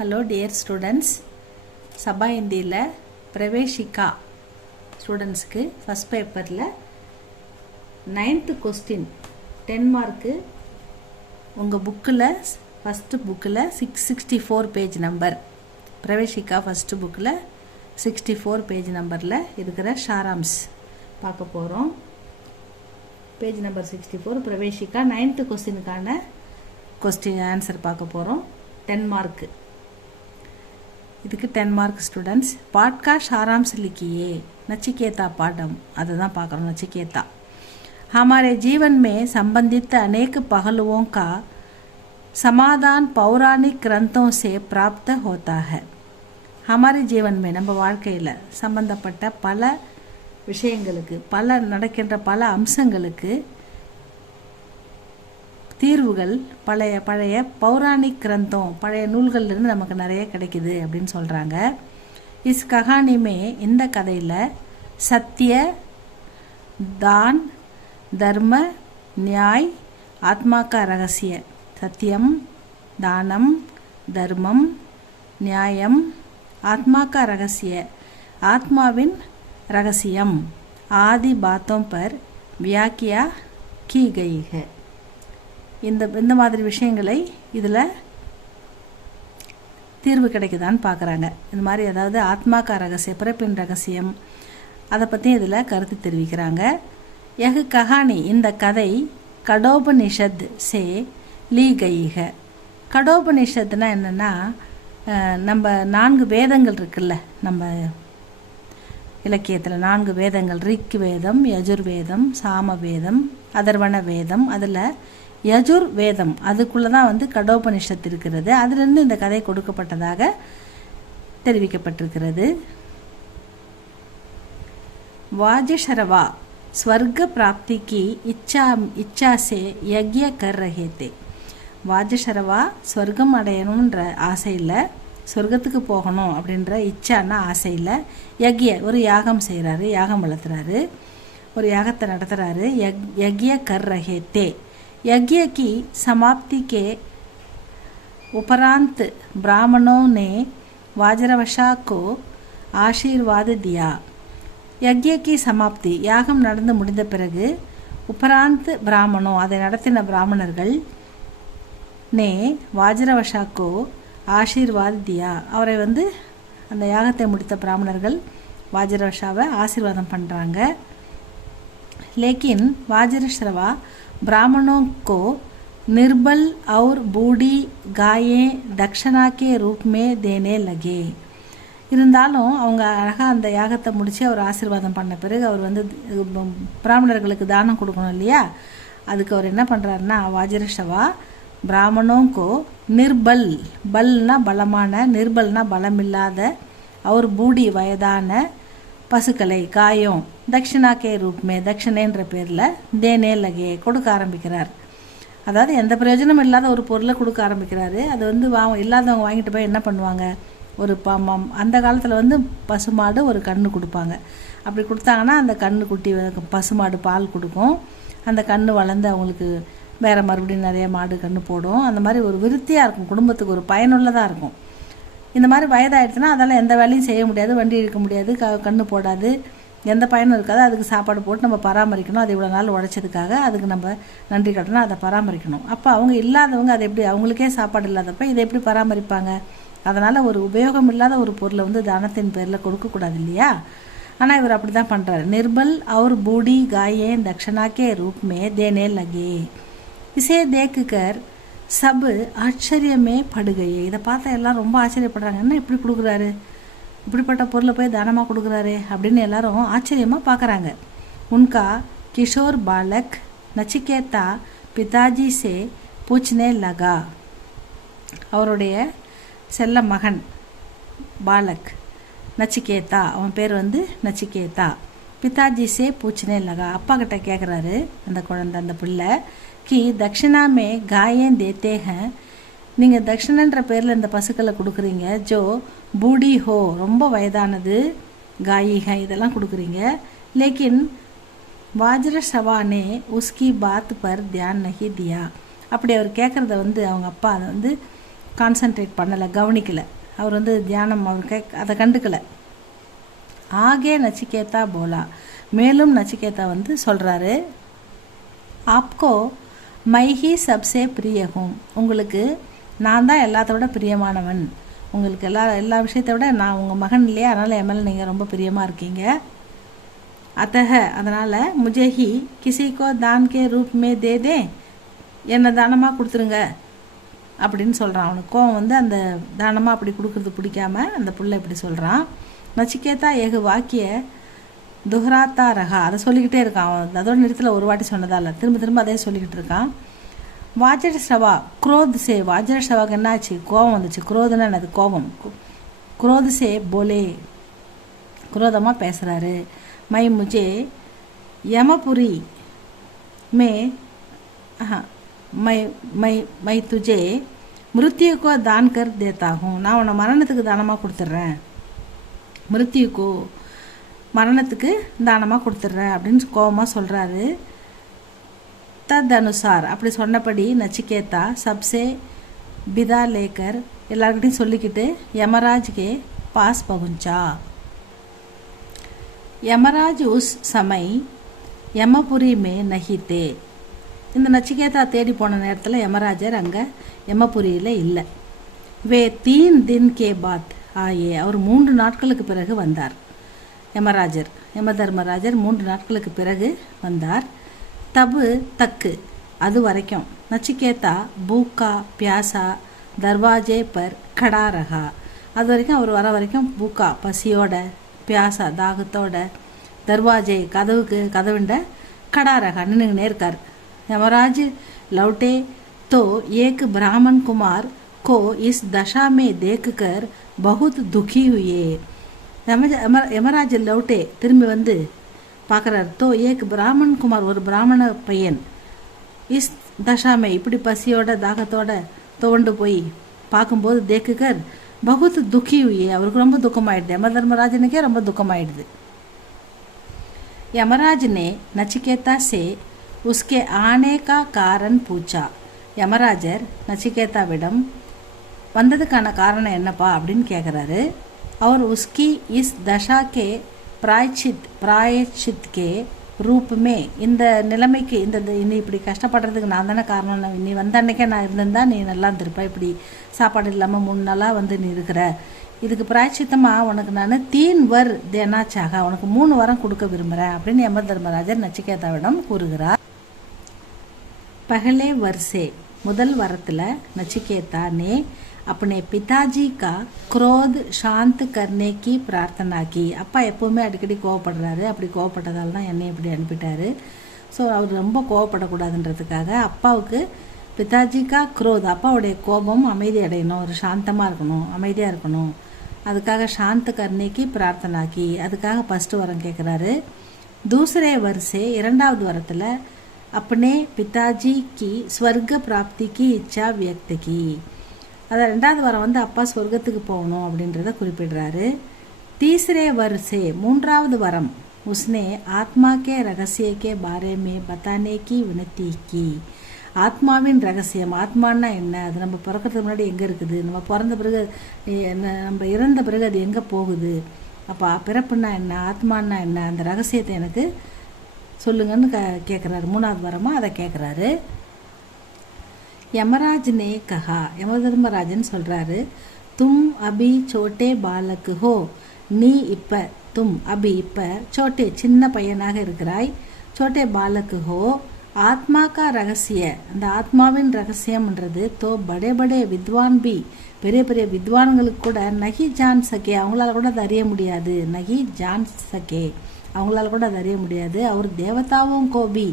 Hello dear students, சபா இந்தியில் பிரவேஷிகா ஸ்டூடெண்ட்ஸ்க்கு first பேப்பரில் 9th கொஸ்டின் 10 மார்க்கு உங்கள் புக்கில் ஃபஸ்ட்டு புக்கில் 664 பேஜ் நம்பர் பிரவேஷிகா ஃபஸ்ட்டு புக்கில் 64 பேஜ் நம்பரில் இருக்கிற ஷாராம்ஸ் பார்க்க போகிறோம். பேஜ் நம்பர் 64 பிரவேஷிகா 9th கொஸ்டினுக்கான கொஸ்டின் ஆன்சர் பார்க்க போகிறோம். 10 மார்க்கு இதுக்கு 10 மார்க் ஸ்டூडेंट्स. पाठ का सारांश लिखिए. नचिकेता पाठम அதுதான் பார்க்குறோம். नचिकेता हमारे जीवन में संबंधित अनेक पहलुओं का समाधान पौराणिक ग्रंथों से प्राप्त होता है. हमारे जीवन में நம்ம வாழ்க்கையில் சம்பந்தப்பட்ட பல விஷயங்களுக்கு பல நடக்கின்ற பல அம்சங்களுக்கு தீர்வுகள் பழைய பௌராணிக் கிரந்தம் பழைய நூல்கள்லேருந்து நமக்கு நிறைய கிடைக்குது அப்படின்னு சொல்கிறாங்க. இஸ் கஹானிமே இந்த கதையில் சத்திய தான் தர்ம நியாய் ஆத்மா கா ரகசிய சத்தியம் தானம் தர்மம் நியாயம் ஆத்மா கா ரகசிய ஆத்மாவின் ரகசியம் ஆதி பாத்தோं पर व्याख्या की गई है. இந்த மாதிரி விஷயங்களை இதில் தீர்வு கிடைக்குதான்னு பார்க்குறாங்க. இந்த மாதிரி அதாவது ஆத்மாக்கா ரகசியம் பிறப்பின் ரகசியம் அதை பற்றி இதில் கருத்து தெரிவிக்கிறாங்க. யஹ் கஹானி இந்த கதை கடோபனிஷத் சே லீ கயிக. கடோபனிஷத்துனா என்னென்னா நம்ம 4 வேதங்கள் இருக்குல்ல, நம்ம இலக்கியத்தில் 4 வேதங்கள் ரிக் வேதம் யஜுர்வேதம் சாம வேதம் அதர்வண வேதம். அதில் யஜுர் வேதம் அதுக்குள்ளே தான் கடோபனிஷத் இருக்கிறது. அதிலிருந்து இந்த கதை கொடுக்கப்பட்டதாக தெரிவிக்கப்பட்டிருக்கிறது. वाजशरवा स्वर्ग प्राप्ति की इच्छा से यज्ञ कर रहे थे. வாஜசரவா ஸ்வர்க்கம் அடையணுன்ற ஆசையில் சொர்க்கத்துக்கு போகணும் அப்படின்ற இச்சான ஆசையில் யக்ய ஒரு யாகம் செய்கிறாரு, யாகம் வளர்த்துறாரு, ஒரு யாகத்தை நடத்துகிறாரு. यज्ञ कर रहे थे. यज्ञ की समाप्ति के उपरांत ब्राह्मणों ने वाजरवशा को आशीर्वाद दिया. यज्ञ की समाप्ति யாகம் நடந்து முடிந்த பிறகு உபராந்த் பிராமணோ அதை நடத்தின பிராமணர்கள் நே வாஜரவஷாக்கோ ஆசீர்வாத் தியா அவரை அந்த யாகத்தை முடித்த பிராமணர்கள் வாஜரவஷாவை ஆசீர்வாதம் பண்ணுறாங்க. लेकिन वाजरश्रवा ब्राह्मणों को निर्बल और बूढ़ी गायें दक्षिणा के रूप में देने लगे. இருந்தாலும் அவங்க அழகாக அந்த யாகத்தை முடித்து அவர் ஆசீர்வாதம் பண்ண பிறகு அவர் பிராமணர்களுக்கு தானம் கொடுக்கணும் இல்லையா, அதுக்கு அவர் என்ன பண்ணுறாருன்னா வாஜரஷவா பிராமணோங்கோ நிர்பல் பல்னா பலமான நிர்பல்னா பலமில்லாத அவர் பூடி வயதான பசுக்களை காயம் தட்சிணாக்கே ரூப்மே தட்சிணேன்ற பேரில் தேனே லகே கொடுக்க ஆரம்பிக்கிறார். அதாவது எந்த பிரயோஜனம் இல்லாத ஒரு பொருளை கொடுக்க ஆரம்பிக்கிறாரு. அது இல்லாதவங்க வாங்கிட்டு போய் என்ன பண்ணுவாங்க, ஒரு அந்த காலத்தில் பசுமாடு ஒரு கன்று கொடுப்பாங்க. அப்படி கொடுத்தாங்கன்னா அந்த கன்று குட்டி பசுமாடு பால் கொடுக்கும். அந்த கன்று வளர்ந்து அவங்களுக்கு வேறு மறுபடியும் நிறைய மாடு கன்று போடும். அந்த மாதிரி ஒரு விருத்தியாக இருக்கும், குடும்பத்துக்கு ஒரு பயனுள்ளதாக இருக்கும். இந்த மாதிரி வயதாகிடுச்சுன்னா அதெல்லாம் எந்த வேலையும் செய்ய முடியாது, வண்டி இழுக்க முடியாது, கன்று போடாது, எந்த பயனும் இருக்காது. அதுக்கு சாப்பாடு போட்டு நம்ம பராமரிக்கணும். அது இவ்வளோ நாள் உழைச்சதுக்காக அதுக்கு நம்ம நன்றி கட்டணும், அதை பராமரிக்கணும். அப்போ அவங்க இல்லாதவங்க அதை எப்படி அவங்களுக்கே சாப்பாடு இல்லாதப்ப இதை எப்படி பராமரிப்பாங்க? அதனால் ஒரு உபயோகம் இல்லாத ஒரு பொருளை தானத்தின் பேரில் கொடுக்கக்கூடாது இல்லையா. ஆனால் இவர் அப்படி தான் பண்ணுறாரு. நிர்பல் அவர் பூடி காயே தக்ஷணாக்கே ரூப் மே தேனே லகே. இசே தேக்குகர் சப் ஆச்சரியமே படுகையே. இதை பார்த்தா எல்லாம் ரொம்ப ஆச்சரியப்படுறாங்க. என்ன இப்படி கொடுக்குறாரு, இப்படிப்பட்ட பொருளை போய் தானமாக கொடுக்குறாரு அப்படின்னு எல்லாரும் ஆச்சரியமாக பார்க்குறாங்க. உன்கா கிஷோர் பாலக் நச்சிகேதா பிதாஜி சே பூச்னே லகா. அவருடைய செல்ல மகன் பாலக் நச்சிகேதா, அவன் பேர் நச்சிகேதா. பிதாஜி சே பூச்னே லகா, அப்பா கிட்ட கேட்குறாரு அந்த குழந்தை அந்த பிள்ளை கி தக்ஷிணா மே காயேன் தேத்தே ஹேன். நீங்கள் தக்ஷணன்ற பேரில் இந்த பசுக்களை கொடுக்குறீங்க. ஜோ பூடி ஹோ ரொம்ப வயதானது, காயிக இதெல்லாம் கொடுக்குறீங்க. லேக்கின் வாஜ்ர சவானே உஸ்கி பாத் பர் தியான் நஹி தியா. அப்படி அவர் கேட்குறத அவங்க அப்பா அதை கான்சன்ட்ரேட் பண்ணலை, கவனிக்கலை. அவர் வந்து தியானம் அவருக்கு அதை கண்டுக்கலை. ஆகே நச்சிகேதா போலா, மேலும் நச்சிகேதா வந்து சொல்கிறாரு, ஆப்கோ மைஹி சப்சே பிரியகும், உங்களுக்கு நான் தான் எல்லாத்தோட பிரியமானவன், உங்களுக்கு எல்லா விஷயத்தை விட நான் உங்கள் மகன் இல்லையா, அதனால் என் மேலே நீங்கள் ரொம்ப பிரியமாக இருக்கீங்க. அதனால் முஜேஹி கிசிக்கோ தான் கே ரூப் மே தே தே, என்னை தானமாக கொடுத்துருங்க அப்படின்னு சொல்கிறான். அவனுக்கு கோவம் வந்து அந்த தானமாக அப்படி கொடுக்குறது பிடிக்காம அந்த புள்ள இப்படி சொல்கிறான். நச்சிகேதா ஏகு வாக்கிய துஹராத்தா ரகா, அதை சொல்லிக்கிட்டே இருக்கான். அவன் அதோட நிறுத்தத்தில் ஒரு வாட்டி சொன்னதால் திரும்ப திரும்ப அதே சொல்லிக்கிட்டு இருக்கான். வாஜர் ஷவா குரோத் சே, வாஜர் ஷவாக்கு என்னாச்சு, கோபம் வந்துச்சு. குரோதுன்னு என்னது, கோபம். குரோத் சே போலே, குரோதமாக பேசுகிறாரு. My Mujhe யமபுரி May my my my Tujhe மிருத்யுக்கோ தான் கர் தேத்தாகும், நான் உன்னை மரணத்துக்கு தானமாக கொடுத்துட்றேன், மிருத்யுக்கோ மரணத்துக்கு தானமாக கொடுத்துட்றேன் அப்படின்னு கோபமாக சொல்கிறாரு. தத் அனுசார், அப்படி சொன்னபடி நச்சிகேதா சப்சே பிதா லேக்கர், எல்லாருக்கிட்டையும் சொல்லிக்கிட்டு யமராஜ் கே பாஸ் பகுஞ்சா. யமராஜ் உஸ் சமை யமபுரி மே நஹிதே, இந்த நச்சிகேதா தேடி போன நேரத்தில் யமராஜர் அங்கே யமபுரியில் இல்லை. வே 3 தின் கே பாத் ஆயே, அவர் 3 நாட்களுக்கு பிறகு வந்தார். யமராஜர், யம தர்மராஜர் 3 நாட்களுக்கு பிறகு வந்தார். தபு தக்கு, அது வரைக்கும் நச்சிகேதா பூக்கா பியாசா தர்வாஜே பர் கடா ரகா, அது வரைக்கும் அவர் வர வரைக்கும் பூக்கா பசியோட, பியாசா தாகத்தோட, தர்வாஜே கதவுண்ட கடா ரகா நின்றுங்கன்னே இருக்கார். यमराज लौटे तो एक ब्राह्मण कुमार को इस दशा में देखकर बहुत दुखी हुए. यमराज लौटे, திரும்பி வந்து பார்க்குறார். तो एक ब्राह्मण कुमार, ஒரு பிராமண பையன், இஸ் தஷாமே இப்படி பசியோட தாகத்தோட துவண்டு போய் பார்க்கும்போது தேக்குகர் பகுத் துக்கி हुए, அவருக்கு ரொம்ப துக்கமாயிடுது. யம தர்மராஜனுக்கே ரொம்ப துக்கமாயிடுது. यमराज ने नचिकेता से उसके आने का कारण पूछा. யமராஜர் நச்சிகேதாவிடம் வந்ததுக்கான காரணம் என்னப்பா அப்படின்னு கேட்குறாரு. அவர் உஸ்கி இஸ் தஷா கே பிராயச்சித் கே ரூப்புமே, இந்த நிலைமைக்கு இன்னி இப்படி கஷ்டப்படுறதுக்கு நான் தானே காரணம், நீ வந்த அன்னைக்கே நான் இருந்திருந்தா நீ நல்லா இருந்திருப்ப, இப்படி சாப்பாடு இல்லாமல் 3 நாளாக வந்து நீ இருக்கிற, இதுக்கு பிராய்ச்சித்தமாக உனக்கு நான் 3 வர் தேனாச்சாக, உனக்கு 3 வரம் கொடுக்க விரும்புகிறேன் அப்படின்னு யம தர்மராஜர் நச்சிகேதாவிடம் கூறுகிறார். पहले वर्षे, முதல் வரத்தில் नचिकेता ने अपने पिताजी का क्रोध शांत करने की प्रार्थना की. அப்பா எப்போவுமே அடிக்கடி கோவப்படுறாரு, அப்படி கோவப்பட்டதால் தான் என்னை இப்படி அனுப்பிட்டாரு. ஸோ அவர் ரொம்ப கோவப்படக்கூடாதுன்றதுக்காக அப்பாவுக்கு பிதாஜிக்கா குரோத், அப்பாவுடைய கோபம் அமைதி அடையணும், ஒரு சாந்தமாக இருக்கணும், அமைதியாக இருக்கணும், அதுக்காக சாந்த கர்ணிக்கு பிரார்த்தனாக்கி, அதுக்காக ஃபஸ்ட்டு வரம் கேட்குறாரு. தூசரே வருஷே, 2வது வரத்தில் अपने पिताजी की स्वर्ग प्राप्ति की इच्छा व्यक्त की, அதான் 2வது வரம் வந்து அப்பா சொர்க்கத்துக்கு போகணும் அப்படின்றத குறிப்பிடுறாரு. तीसरे वर्षे, 3வது வரம் उसने आत्मा के रहस्य के बारे में बताने की विनती की. ஆத்மாவின் ரகசியம், ஆத்மானா என்ன, அது நம்ம பிறக்கிறதுக்கு முன்னாடி எங்கே இருக்குது, நம்ம பிறந்த பிறகு நம்ம இறந்த பிறகு அது எங்கே போகுது, அப்போ பிறப்புன்னா என்ன, ஆத்மானா என்ன, அந்த ரகசியத்தை எனக்கு சொல்லுங்கன்னு கேட்குறாரு. 3வது வரமா அதை கேட்குறாரு. யமராஜ் நே கஹா, யம தர்மராஜன் சொல்கிறாரு. தும் அபி சோட்டே பாலக்கு ஹோ, நீ இப்போ தும் அபி இப்போ சோட்டே சின்ன பையனாக இருக்கிறாய், சோட்டே பாலக்கு ஹோ ஆத்மா கா ரகசிய, அந்த ஆத்மாவின் ரகசியம்ன்றது தோ படே படே வித்வான் பி, பெரிய பெரிய வித்வான்களுக்கு கூட நகி ஜான் சகே, அவங்களால கூட அதை அறிய முடியாது, நகி ஜான் சகே, அவங்களால கூட அதை அறிய முடியாது. அவர் தேவதாவும் கோபி,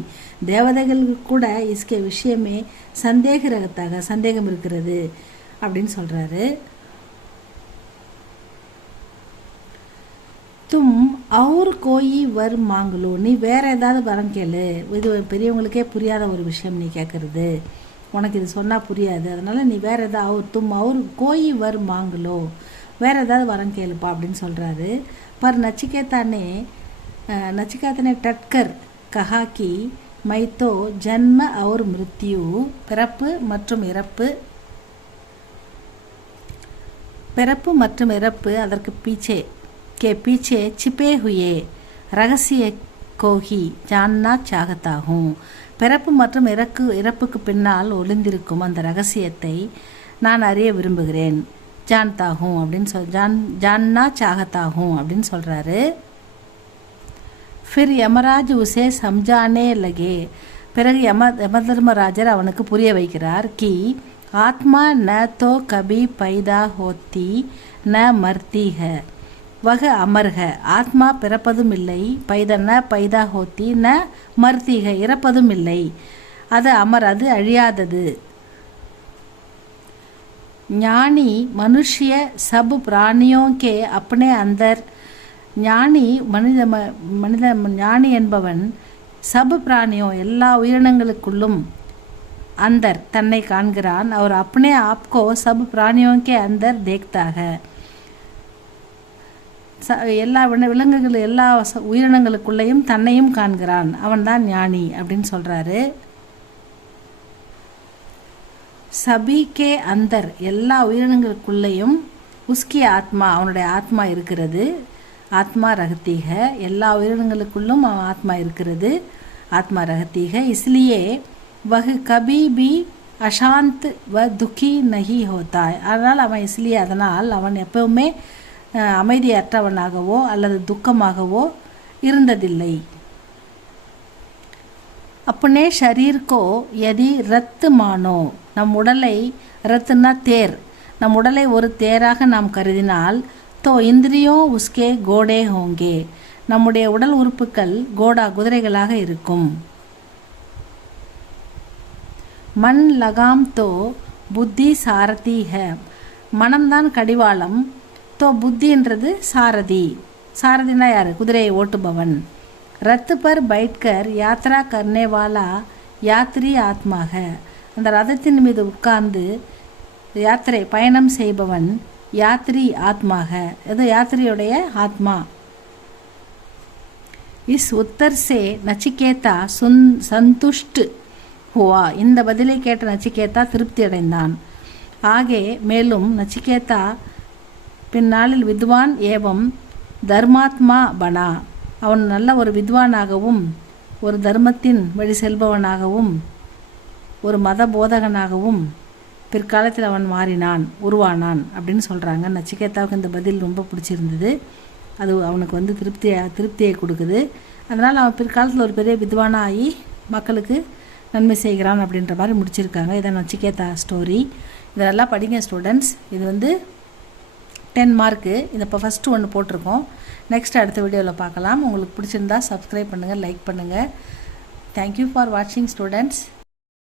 தேவதைகளுக்கு கூட இஸ்கே விஷயமே சந்தேக சந்தேகம் இருக்கிறது அப்படின்னு சொல்கிறாரு. தும் அவர் கோயி வர் மாங்கலோ, நீ வேற ஏதாவது வரம் கேளு, இது பெரியவங்களுக்கே புரியாத ஒரு விஷயம் நீ கேட்குறது, உனக்கு இது சொன்னால் புரியாது, அதனால் நீ வேற ஏதாவது தும் அவர் கோயி வர் மாங்கலோ, வேற ஏதாவது வரம் கேளுப்பா அப்படின்னு சொல்கிறாரு. பர் नचिकेता ने टटकर कहा कि मैं तो जन्म और मृत्यु, பிறப்பு மற்றும் இறப்பு, பிறப்பு மற்றும் இறப்பு அதற்கு பீச்சே சிப்பே ஹுயே ரகசிய கோஹி ஜான்னா சாகத்தாகும். பிறப்பு மற்றும் இறப்புக்கு பின்னால் ஒளிந்திருக்கும் அந்த ரகசியத்தை நான் அறிய விரும்புகிறேன். ஜான்தாகும் அப்படின்னு ஜான்னா சாகத்தாகும் அப்படின்னு சொல்கிறாரு. ஃபிர் யமராஜ் உசே சம்ஜானே லகே. பிறகு யமதர்மராஜர் அவனுக்கு புரிய வைக்கிறார். கி ஆத்மா ந தோ கபி பைதா ஹோத்தி ந மர்த்தி ஹ வக அமர்க. ஆத்மா பிறப்பதும் இல்லை, பைதா ஹோத்தி ந மர்த்திக இறப்பதும் இல்லை, அது அமர் அது அழியாதது. ஞானி மனுஷ்ய சப் பிராணியோं के अपने अंदर. ஞானி ஞானி என்பவன் சப் பிராணியோ எல்லா உயிரினங்களுக்குள்ளும் அந்தர் தன்னை காண்கிறான். அவர் अपने आप को सब प्राणियों के अंदर देखता है. எல்லா விலங்குகள் எல்லா உயிரினங்களுக்குள்ளேயும் தன்னையும் காண்கிறான். அவன்தான் ஞானி அப்படின்னு சொல்கிறாரு. சபிகே அந்தர் எல்லா உயிரினங்களுக்குள்ளேயும் உஸ்கி ஆத்மா அவனுடைய ஆத்மா இருக்கிறது. ஆத்மா ரகத்தீக எல்லா உயிரினங்களுக்குள்ளும் அவன் ஆத்மா இருக்கிறது. ஆத்மா ரகத்தீக இஸ்லியே வஹ் கபி பி அசாந்த் வ துக்கி நஹி ஹோத்தா. அதனால் அவன் எப்பவுமே அமைதியற்றவனாகவோ அல்லது துக்கமாகவோ இருந்ததில்லை. अपने शरीर को यदि रत मानो. நம் உடலை ரத்துனா தேர், நம் உடலை ஒரு தேராக நாம் கருதினால் तो इंद्रियों उसके घोड़े होंगे. நம்முடைய உடல் உறுப்புகள் குதிரைகளாக இருக்கும். मन लगाम तो बुद्धि सारथी है. மனம்தான் கடிவாளம். तो புத்தின்றது சாரதி. சாரதினா யார்? குதிரையை ஓட்டுபவன். ரத் பர் பைட்கர் யாத்ரா கர்னே வாலா யாத்ரி ஆத்மாக. அந்த ரதத்தின் மீது உட்கார்ந்து யாத்திரை பயணம் செய்பவன் யாத்ரி ஆத்மாக, அது யாத்திரையுடைய ஆத்மா. இஸ் உத்தர் சே நச்சிகேதா சந்துஷ்ட் ஹுவா. இந்த பதிலை கேட்ட நச்சிகேதா திருப்தி அடைந்தான். ஆகே மேலும் நச்சிகேதா பின்னாளில் வித்வான் ஏவம் தர்மாத்மா பனா. அவன் நல்ல ஒரு வித்வானாகவும் ஒரு தர்மத்தின் வழி செல்பவனாகவும் ஒரு மத போதகனாகவும் பிற்காலத்தில் அவன் உருவானான் அப்படின்னு சொல்கிறாங்க. நச்சிகேதாவுக்கு இந்த பதில் ரொம்ப பிடிச்சிருந்தது. அது அவனுக்கு திருப்தியை கொடுக்குது. அதனால் அவன் பிற்காலத்தில் ஒரு பெரிய வித்வானாகி மக்களுக்கு நன்மை செய்கிறான் அப்படின்ற மாதிரி முடிச்சிருக்காங்க. இதான் நச்சிகேதா ஸ்டோரி. இதெல்லாம் படிங்க ஸ்டூடெண்ட்ஸ். இது 10 மார்க்கு. இதை இப்போ ஃபஸ்ட்டு ஒன்று போட்டிருக்கோம். நெக்ஸ்ட் அடுத்த வீடியோவில் பார்க்கலாம். உங்களுக்கு பிடிச்சிருந்தா சப்ஸ்கிரைப் பண்ணுங்கள், லைக் பண்ணுங்கள். தேங்க்யூ ஃபார் வாட்சிங் ஸ்டூடெண்ட்ஸ்.